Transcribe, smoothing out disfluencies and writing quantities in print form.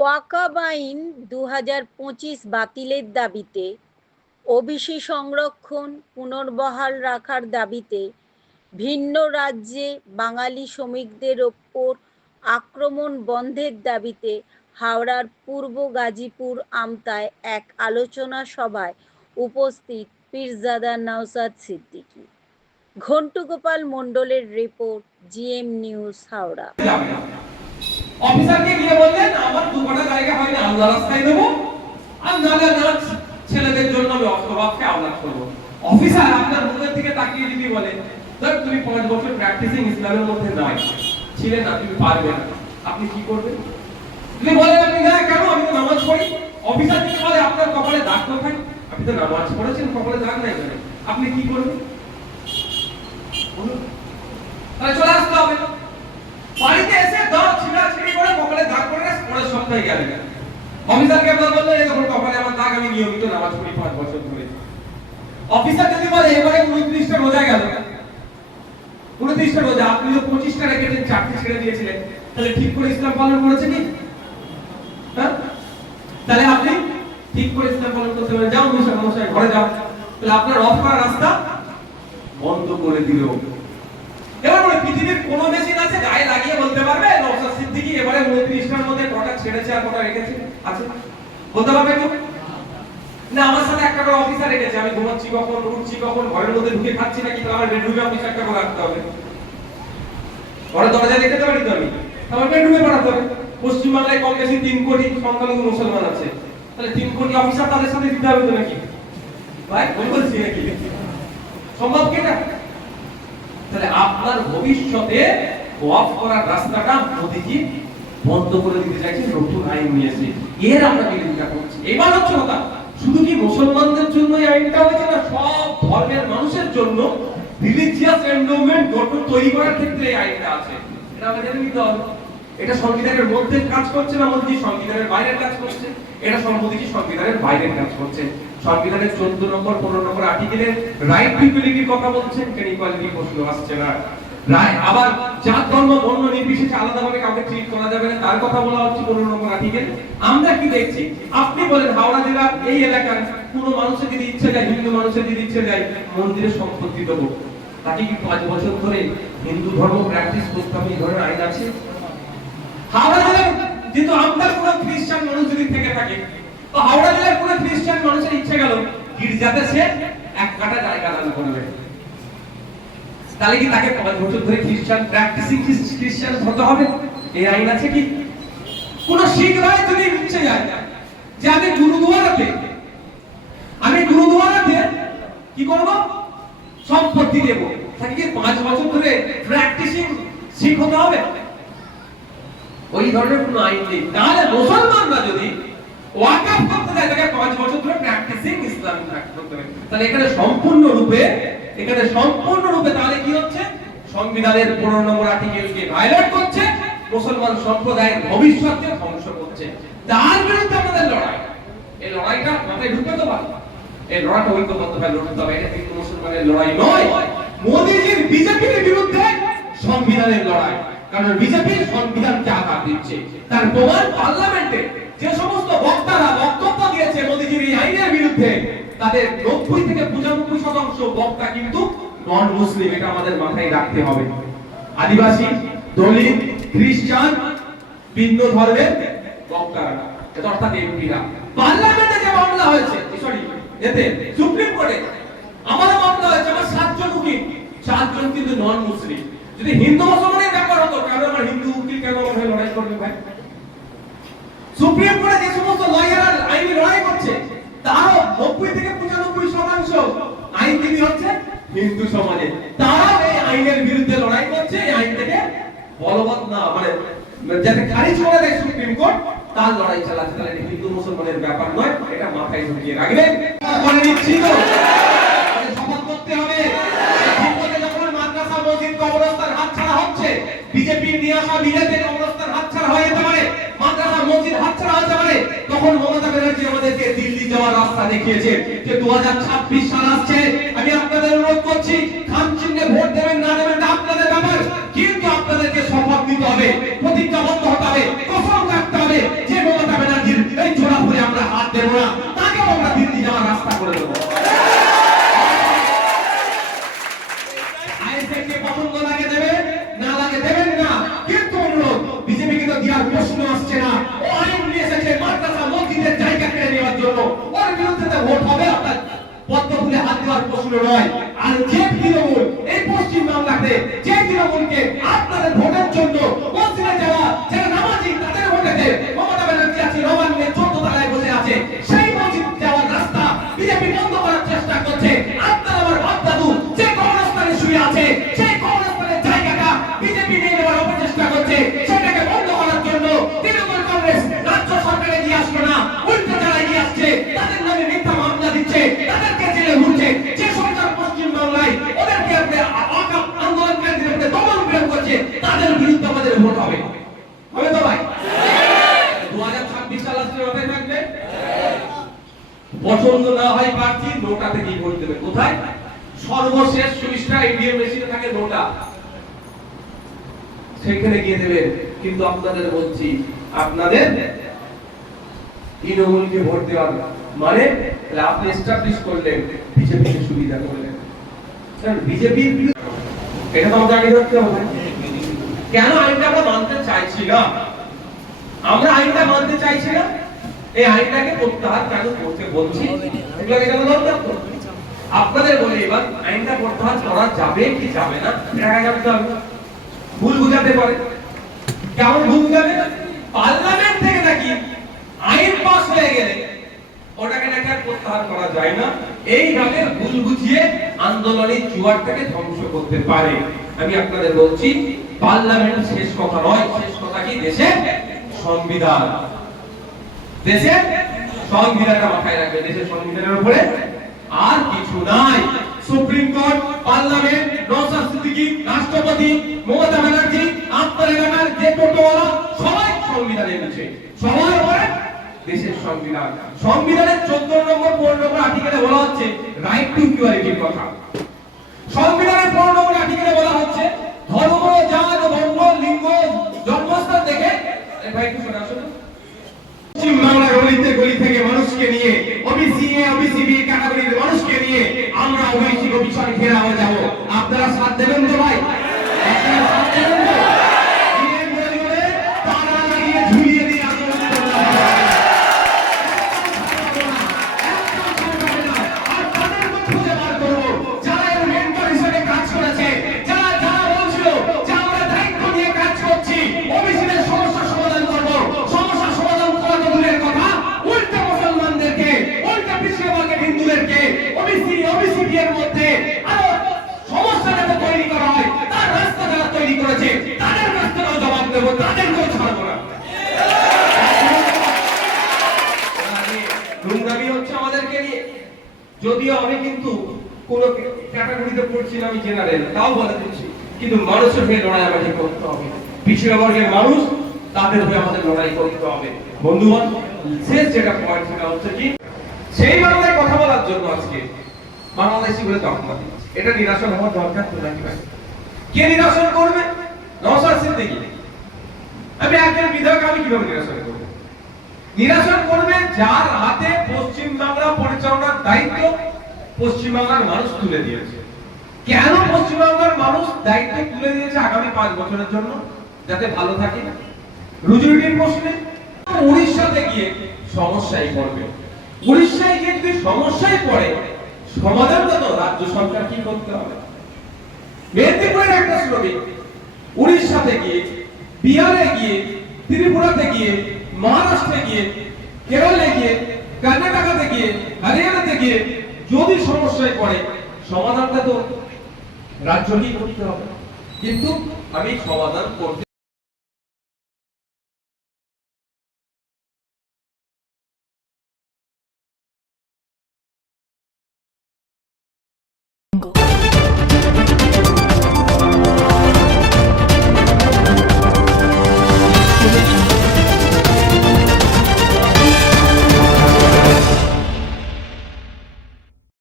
ওয়াকফ আইন ২০২৫ বাতিলের দাবিতে, ওবিসি সংরক্ষণ পুনর্বহাল রাখার দাবিতে, ভিন্ন রাজ্যে বাঙালি শ্রমিকদের ওপর আক্রমণ বন্ধের দাবিতে হাওড়ার পূর্ব গাজীপুর আমতায় এক আলোচনা সভায় উপস্থিত পীরজাদা নওশাদ সিদ্দিকী। ঘন্টু গোপাল মণ্ডলের রিপোর্ট, জিএম নিউজ, হাওড়া। অফিসারকে গিয়ে বললেন আমার দু কাটা জায়গা হয়নি, আল্লাহ রাস্তায় দেবো, আর নালে নাচ ছেলেদের জন্য আমি অর্থভাবকে আওলাদ করবো। অফিসার আপনার মুখের দিকে তাকিয়ে যদি বলে স্যার তুমি 5 বছর প্র্যাকটিসিং ইসলামের মধ্যে নাই ছিলেন না, তুমি পারবে না, আপনি কি করবেন? তুমি বলেন আপনি না কেন, আমি তো নামাজ পড়ি। অফিসার যদি বলে আপনার কপালে দাগ কোথায়, আপনি তো নামাজ পড়েছেন, কপালে দাগ নাই কেন, আপনি কি করবেন? তাহলে চলে আসতে হবে বাড়িতে এসে দাঁত ছিঁড়াছিঁড়ি করে কপালে দাগ করে পরের সপ্তাহে গেলেন। অফিসারকে একবার বললেন এই দেখুন কপালে আমার দাগ, আমি নিয়মিত নামাজ পড়ি 5 বছর ধরে। অফিসার যদি বলে এবারে 29টা রোজা গেল, 29টা রোজা আপনি তো 25টা রেখেছেন, 4টি ছেড়ে দিয়েছিলেন, তাহলে ঠিক করে ইসলাম পালন করেছেন কি? হ্যাঁ, তাহলে আপনি ঠিক করে ইসলাম পালন করতে পারেন। যাও মশাই ঘরে যাও, তাহলে আপনার অফ করার রাস্তা বন্ধ করে দিল। এবার বলে পৃথিবীর কোন মেশিন আছে গায়ে লাগিয়ে বলতে পারবে নওশাদ সিদ্দিকী এবারে 29টার মধ্যে কটা ছেড়েছে আর কটা রেখেছে? আছে? বলতে পারবে কেউ? না আমার সাথে একটা করে অফিসার রেখেছে, আমি ঘুমাচ্ছি কখন, উঠছি কখন, ঘরের মধ্যে ঢুকে খাচ্ছি নাকি, তাহলে আমার বেডরুমে অফিসার একটা করে রাখতে হবে। ঘরে দরজা দেখতে পারি তো আমি, আমার বেডরুমে পাঠাতে হবে। পশ্চিমবাংলায় কম বেশি 3 কোটি সংখ্যালঘু মুসলমান আছে, তাহলে 3 কোটি অফিসার তাদের সাথে দিতে হবে তো নাকি? ভাই বলছি নাকি সম্ভব কি না? তাহলে আপনার ভবিষ্যতে ওয়াকফ করার রাস্তাটা মোদিজি বন্ধ করে দিতে চাইছে, নতুন আইন নিয়েছে, এর আমরা বিরোধিতা করছি। এবার হচ্ছে কথা, শুধু কি মুসলমানদের জন্য এই আইনটা হয়েছে না, সব ধর্মের মানুষের জন্য রিলিজিয়াস এন্ডোমেন্ট গঠন তৈরি করার ক্ষেত্রে এই আইনটা আছে। এটা আমাদের নিতে হবে। এটা সংবিধানের মধ্যে কাজ করছে না, মোদিজি সংবিধানের বাইরের কাজ করছে। এটা মোদিজি সংবিধানের বাইরের কাজ করছে। সংবিধানের 14 নম্বর 15 নম্বর আর্টিকেলে রাইট টু ইকুয়ালিটির কথা বলছেন, কেন ইকুয়ালিটি প্রশ্ন আসছে না। আবার জাত ধর্ম বর্ণ নির্বিশেষে আলাদাভাবে কাউকে ট্রিট করা যাবে না, তার কথা বলা হচ্ছে 15 নম্বর আর্টিকেল। আমরা কি দেখছি, আপনি বলেন হাওড়া জেলার এই এলাকার কোনো মানুষের যদি ইচ্ছে যায়, হিন্দু মানুষের যদি ইচ্ছে যায় মন্দিরের সম্পত্তি দেবো, তাকে কি 5 বছর ধরে হিন্দু ধর্ম প্র্যাকটিস করতে হবে, এই ধরনের আইন আছে? হাওড়া জেলার যেহেতু আপনার কোনো খ্রিস্টান মানুষ যদি থেকে থাকে, তো হাওড়া জেলার কোনো খ্রিস্টান মানুষের ইচ্ছে গেল গির্জাতে সে 1 কাঠা জায়গা দান করবে, তাহলে কি তাকে 5 বছর ধরে খ্রিস্টান প্র্যাকটিসিং খ্রিস্টান হতে হবে? এই আইন আছে কি? কোন শিখ ভাই যদি ইচ্ছে যায় যে আমি গুরুদুয়ারাতে কি করব, সম্পত্তি দেব, তাকে কি 5 বছর ধরে প্র্যাকটিসিং শিখ হতে হবে? ওই ধরনের কোনো আইন নেই। তাহলে মুসলমানরা যদি ওয়াকফ করতে যায় তাকে 5 বছর ধরে প্র্যাকটিসিং ইসলাম করতে হবে। তাহলে এখানে সম্পূর্ণরূপে তাহলে কি হচ্ছে, সংবিধানের 15 নম্বর আর্টিকেলকে ভায়োলেট করছে, মুসলমান সম্প্রদায়ের ভবিষ্যৎকে ধ্বংস করছে। তার বিরুদ্ধে আমাদের লড়াই, এই লড়াইটা মাথায় ঢুকে তো পারে, এই লড়াইটা ঐক্যবদ্ধভাবে লড়তে হবে। এটা কিন্তু মুসলমানের লড়াই নয়, মোদিজির বিজেপির বিরুদ্ধে সংবিধানের লড়াই। কারণ বিজেপি সংবিধানকে আঘাত দিচ্ছে। তার প্রমাণ পার্লামেন্টে যে সমস্ত বক্তারা বক্তব্য দিয়েছে মোদিজির এই আইনের বিরুদ্ধে, তাদের 90 থেকে 95% বক্তা কিন্তু নন মুসলিম। এটা আমাদের মাথায় রাখতে হবে। আদিবাসী, দলিত, খ্রিস্টান, ভিন্ন ধর্মের বক্তারা, এটা অর্থাৎ এমপিরা। পার্লামেন্টে যে মামলা হয়েছে, সরি এতে সুপ্রিম কোর্টে আমার মামলা হয়েছে, আমার 7 জন উকিল, 4 জন কিন্তু নন মুসলিম। যদি হিন্দু মুসলমানের ব্যাপার হতো, কেন আমার হিন্দু উকিল কেন আমার হয়ে লড়াই করবে ভাই? সুপ্রিম কোর্টে যে সমস্ত লয়াররা আইনি লড়াই করছে, তারও 90 থেকে 95% আইনজীবী হচ্ছে হিন্দু সমাজে। তারা এই আইনের বিরুদ্ধে লড়াই করছে, এই আইনটাকে বলবৎ না মানে যাতে খারিজ করে দেয় সুপ্রিম কোর্ট, তার লড়াই চালাচ্ছে। তাহলে হিন্দু মুসলমানের ব্যাপার নয়, এটা মাথায় ঢুকিয়ে রাখবেন। করে নিচ্ছি তো শপথ করতে হবে। কবরস্থান হাতছাড়া হচ্ছে, বিজেপি নিয়ে আসা বিজেপি কবরস্থান হাতছাড়া হয়ে যেতে পারে, মাদ্রাসা মসজিদ হাতছাড়া হতে পারে। তখন মমতা ব্যানার্জি আমাদেরকে দিল্লি যাওয়ার রাস্তা দেখিয়েছে যে 2026 সাল আসছে। আমি আপনাদের অনুরোধ করছি, খাম চিহ্নে ভোট দেবেন না দেবেন আপনাদের ব্যাপার, কিন্তু আপনাদেরকে শপথ নিতে হবে, প্রতিজ্ঞাবদ্ধ হতে হবে, কসম কাটতে হবে যে মমতা ফুলে হাত দেওয়ার প্রশ্ন নয়। আর যে তৃণমূল এই পশ্চিম বাংলাতে যে তৃণমূলকে আপনাদের ভোটের জন্য মসজিদে যাওয়া যারা নামাজি তাদের ভোটেতে মমতা ব্যানার্জি আছে নবান্নে 14 তলায় বসে আছে, সেই মসজিদ যাওয়ার রাস্তা বিজেপি বন্ধ করার চেষ্টা করছে। আপনার আমার বাপ দাদু যে কবরস্থানে শুয়ে আছে সেই কবরস্থানের জায়গাটা বিজেপি নিয়ে নেওয়ার অপচেষ্টা করছে, সেটাকে বন্ধ করার জন্য তৃণমূল কংগ্রেস রাজ্য সরকারে এগিয়ে আসলো না, উল্টো যারা এগিয়ে আসছে তাদের নামে মিথ্যা মামলা দিচ্ছে, তাদেরকে জেলে ভরছে। যে সরকার পশ্চিম বাংলায় ওদেরকে আন্দোলনকারীদের উপরে দমন প্রয়োগ করছে, তাদের বিরুদ্ধে আমাদের ভোট হবে। হবে তো ভাই? 2026 সাল আসলে মাথায় থাকবে। পছন্দ না হয় প্রার্থী নোটাতে কি ভোট দেবে? কোথায়? সর্বশেষ সুইচটা ইভিএম মেশিনে থাকে নোটা, সেখানে গিয়ে দেবেন। কিন্তু আপনাদের বলছি, আপনাদের তৃণমূলকে ভোট দেওয়ার মানে আপনি এস্টাবলিশ করলেন, বিজেপিকে সুবিধা করলেন। কারণ বিজেপির এটা তো আমাদের আগে ধরতে হবে। কেন আইনটা আমরা মানতে চাইছি না? আমরা আইনটা মানতে চাইছি না, এই আইনটাকে প্রত্যাহার কেন করতে বলছি, এগুলোকে কেন দরকার তো? আপনাদের বলি এবার আইনটা প্রত্যাহার করা যাবে কি যাবে না এটা জানতে হবে। ভুল বুঝাতে পারে, কেমন ভুল বুঝাবে? পার্লামেন্ট থেকে নাকি আইন পাস হয়ে গেলে ওটাকে নাকি আর প্রত্যাহার করা যায় না, এইভাবে ভুল বুঝিয়ে আন্দোলনের জোয়ারটাকে ধ্বংস করতে পারে। আমি আপনাদের বলছি, পার্লামেন্ট শেষ কথা নয়, শেষ কথা কি দেশের সংবিধান। দেশের সংবিধানটা মাথায় রাখবে, দেশের সংবিধানের উপরে আর কিছু নাই। Supreme court, parliament, Naushad Siddiqui, রাষ্ট্রপতি, মমতা ব্যানার্জি, আপনার এলাকার যে টোটোওয়ালা সবাই সংবিধানের নিচে, সবাই উপরে দেশের সংবিধান। সংবিধানের 14 নম্বর 15 নম্বর আর্টিকেলে বলা হচ্ছে রাইট টু ইকুয়ালিটির কথা। সংবিধানের 15 নম্বর আর্টিকেলে বলা হচ্ছে ধর্ম, জাত, বর্ণ, লিঙ্গ, জন্মস্থান দেখে ভাই একটু শোনা শোনা পশ্চিম বাংলার গলিতে গলি থেকে মানুষকে নিয়ে ওবিসি এ ওবিসি বি ক্যাটাগরির মানুষকে নিয়ে আমরা ওবিসি কমিশন ঘেরাও যাব। আপনারা সাথ দেবেন তো ভাই? আপনারা সাথ দেবেন তো? দিয়ে বলে বলে তারা লাগিয়ে ঝুলিয়ে দিয়ে আন্দোলন করতে হবে। আর তাদেরকে খুঁজে বার করব যারা এর মেন্টর হিসেবে কাজ করেছে, যারা যারা বলছিল যে আমরা দায়িত্ব নিয়ে কাজ করছি, ওবিসিদের সমস্যা সমাধান করব। সমস্যা সমাধান করা তো দূরের কথা, উল্টা মুসলমানদেরকে, উল্টা পিছিয়ে বর্গের হিন্দুদেরকে ওবিসি এর মধ্যে আরো সমস্যা যাতে তৈরি করা হয় তার রাস্তা যারা তৈরি করেছে তাদের রাস্তাটাও জবাব দেব, তাদেরকেও ছাড়বো না। গুন্ডামি হচ্ছে আমাদেরকে নিয়ে। যদিও আমি কিন্তু কোন ক্যাটাগরিতে পড়ছি না, আমি জেনারেল, তাও বলে দিচ্ছি, কিন্তু মানুষের হয়ে লড়াই আমাদের করতে হবে। পিছিয়ে বর্গের মানুষ, তাদের হয়ে আমাদের লড়াই করতে হবে। বন্ধুগণ, শেষ যেটা পয়েন্ট সেটা হচ্ছে কি, সেই বাংলায় কথা বলার জন্য আজকে বাংলাদেশি বলে তকমা দিচ্ছে। এটা নিরাসন হওয়ার দরকার তো নাকি ভাই? কে নিরাসন করবে? নওশাদ সিদ্দিকী। আমি একজন বিধায়ক, আমি কিভাবে নিরাসন করব? নিরাসন করবে যার হাতে পশ্চিম বাংলা পরিচালনার দায়িত্ব পশ্চিম বাংলার মানুষ তুলে দিয়েছে। কেন পশ্চিম বাংলার মানুষ দায়িত্ব তুলে দিয়েছে আগামী 5 বছরের জন্য? যাতে ভালো থাকে। রুজি-রুটির প্রশ্নে উড়িষ্যাতে গিয়ে সমস্যায় পড়বে। উড়িষ্যায় গিয়ে যদি সমস্যায় পড়ে, সমাধানটা তো রাজ্য সরকার কি করতে হবে? মেদিনীপুরের একটা শ্রমিক উড়িষ্যাতে গিয়ে, বিহারে গিয়ে, ত্রিপুরাতে গিয়ে, মহারাষ্ট্রে গিয়ে, কেরলে গিয়ে, কর্ণাটকাতে গিয়ে, হরিয়ানাতে গিয়ে যদি সমস্যায় পড়ে, সমাধানটা তো রাজ্যকেই করতে হবে। কিন্তু আমি সমাধান করতে